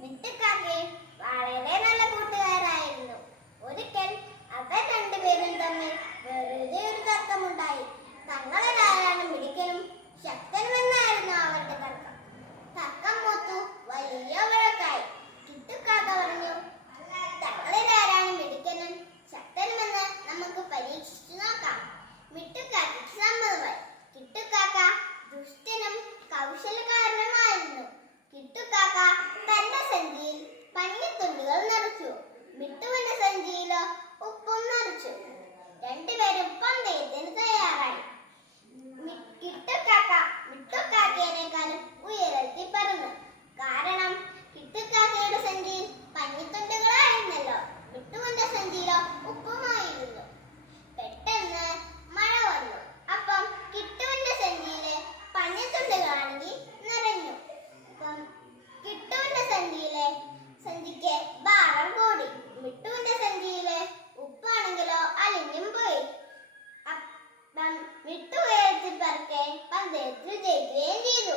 മിട്ടുക്കാക്കയും വളരെ നല്ല കൂട്ടുകാരായിരുന്നു. ഒരിക്കൽ അവർ രണ്ടുപേരും തമ്മിൽ വെറുതെ ഒരു തർക്കമുണ്ടായി. തങ്ങളിൽ ആരാണ് മിടുക്കനും ശക്തനുമെന്നായിരുന്നു അവരുടെ തർക്കം. തർക്കം മൂത്തു വലിയ വഴക്കായി. കിട്ടുക്കാക്ക പറഞ്ഞു, തങ്ങളിൽ ആരാണ് മിടുക്കനും ശക്തനുമെന്ന് നമുക്ക് പരീക്ഷിച്ചു നോക്കാം. മിട്ടുക്കാക്കയ്ക്ക് സമ്മതമായി. കിട്ടുക്കാക്ക ദുഷ്ടനും കൗശലക്കാരനുമായിരുന്നു. കിട്ടുക്കാക്ക തന്റെ സഞ്ചിയിൽ പഞ്ഞിത്തുണ്ടുകൾ നിറച്ചു. മിട്ടുവിന്റെ സഞ്ചിയിലോ ഉപ്പും നിറച്ചു. രണ്ടുപേരും പന്തയത്തിന് തയ്യാറായി. കിട്ടുക്കാക്ക മിട്ടുക്കാക്കയേക്കാളും ഉയരത്തിൽ പറന്നു. കാരണം കിട്ടുക്കാക്കയുടെ സഞ്ചിയിൽ പഞ്ഞിത്തുണ്ടുകളായിരുന്നല്ലോ, മിട്ടുവിന്റെ സഞ്ചിയിലോ ഉപ്പുമായിരുന്നു. പെട്ടെന്ന് മഴ വന്നു. അപ്പം കിട്ടുവിന്റെ സഞ്ചിയിലെ പഞ്ഞിത്തുണ്ടുകളാണെങ്കിൽ നിറഞ്ഞു. അപ്പം കിട്ടുവിന്റെ സഞ്ചിക്ക് ഭാരം കൂടി. മിട്ടുവിന്റെ സഞ്ചിയിലെ ഉപ്പാണെങ്കിലോ അലിഞ്ഞും പോയി. അപ്പം മിട്ടു ഉയരത്തിൽ പറക്കെ പന്തയത്തിൽ ജയിക്കുകയും ചെയ്തു.